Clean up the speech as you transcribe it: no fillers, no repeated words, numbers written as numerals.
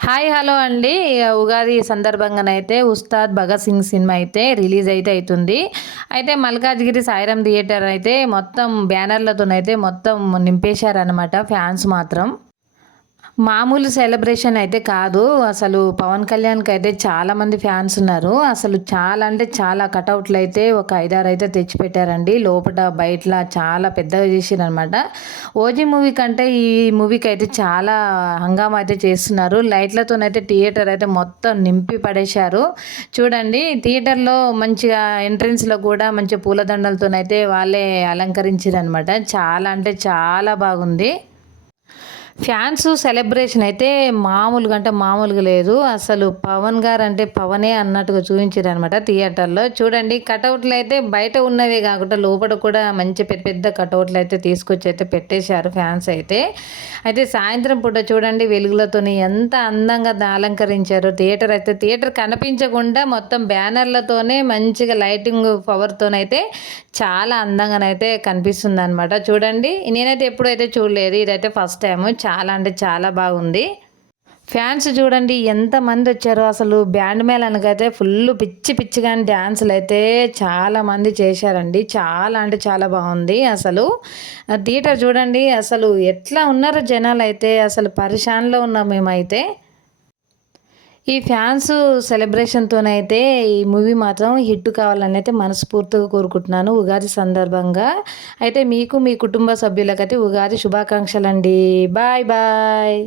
Hi hello అండి. Ugadi సందర్భంగానైతే 'Ustaad Bhagat Singh' cinema అయితే release అయితే అయితుంది. అయితే మల్కాజ్గిరి సాయిరాం థియేటర్ అయితే మొత్తం బ్యానర్లతోనైతే మొత్తం నింపేశారనమాట ఫ్యాన్స్ మాత్రం. మామూలు సెలబ్రేషన్ అయితే కాదు. అసలు పవన్ కళ్యాణ్‌కి అయితే చాలామంది ఫ్యాన్స్ ఉన్నారు. అసలు చాలా అంటే చాలా కటౌట్లు అయితే ఒక 5, 6 అయితే తెచ్చిపెట్టారండి. లోపట బయటలా చాలా పెద్దగా చేసిరనమాట. 'ఓజీ' మూవీ కంటే ఈ మూవీకి అయితే చాలా హంగామా అయితే చేస్తున్నారు. లైట్లతోనైతే థియేటర్ అయితే మొత్తం నింపి పడేశారు. చూడండి థియేటర్‌లో మంచిగా ఎంట్రన్స్‌లో కూడా మంచి పూలదండలతోనైతే వాళ్ళే అలంకరించిరనమాట. చాలా అంటే చాలా బాగుంది. ఫ్యాన్స్ సెలబ్రేషన్ అయితే మామూలుగా అంటే మామూలుగా లేదు. అసలు పవన్ గారంటే పవనే అన్నట్టుగా చూయించిరనమాట థియేటర్‌లో. చూడండి కటౌట్‌లయితే బయట ఉన్నవే గాకుండా లోపట కూడా మంచి పెద్ద పెద్ద కటౌట్‌లయితే తీసుకొచ్చి అయితే పెట్టేశారు ఫ్యాన్స్ అయితే. అయితే సాయంత్రం పూట చూడండి వెలుగులతోని ఎంత అందంగా అలంకరించారో థియేటర్ కనిపించకుండా మొత్తం బ్యానర్‌లతోనే మంచిగా లైటింగ్ పవర్‌తోనైతే చాలా అందంగానైతే కనిపిస్తుందనమాట. చూడండి నేనైతే ఎప్పుడైతే చూడలేదు. ఇదైతే ఫస్ట్ టైము. చాలా అంటే చాలా బాగుంది. ఫ్యాన్స్ చూడండి ఎంతమందొచ్చారో అసలు బ్యాండ్ మేళానికైతే ఫుల్లు పిచ్చి పిచ్చిగాని డాన్సులైతే చాలామంది చేశారండి. చాలా అంటే చాలా బాగుంది అసలు. థియేటర్ చూడండి అసలు ఎట్లా ఉన్నారో జనాలైతే అసలు పరేషాన్‌లో ఉన్నాం మేమైతే. ఈ ఫ్యాన్స్ సెలబ్రేషన్‌తోనైతే ఈ మూవీ మాత్రం హిట్ కావాలని అయితే మనస్ఫూర్తిగా కోరుకుంటున్నాను ఉగాది సందర్భంగా. అయితే మీకు మీ కుటుంబ సభ్యులకైతే ఉగాది శుభాకాంక్షలండి. Bye bye.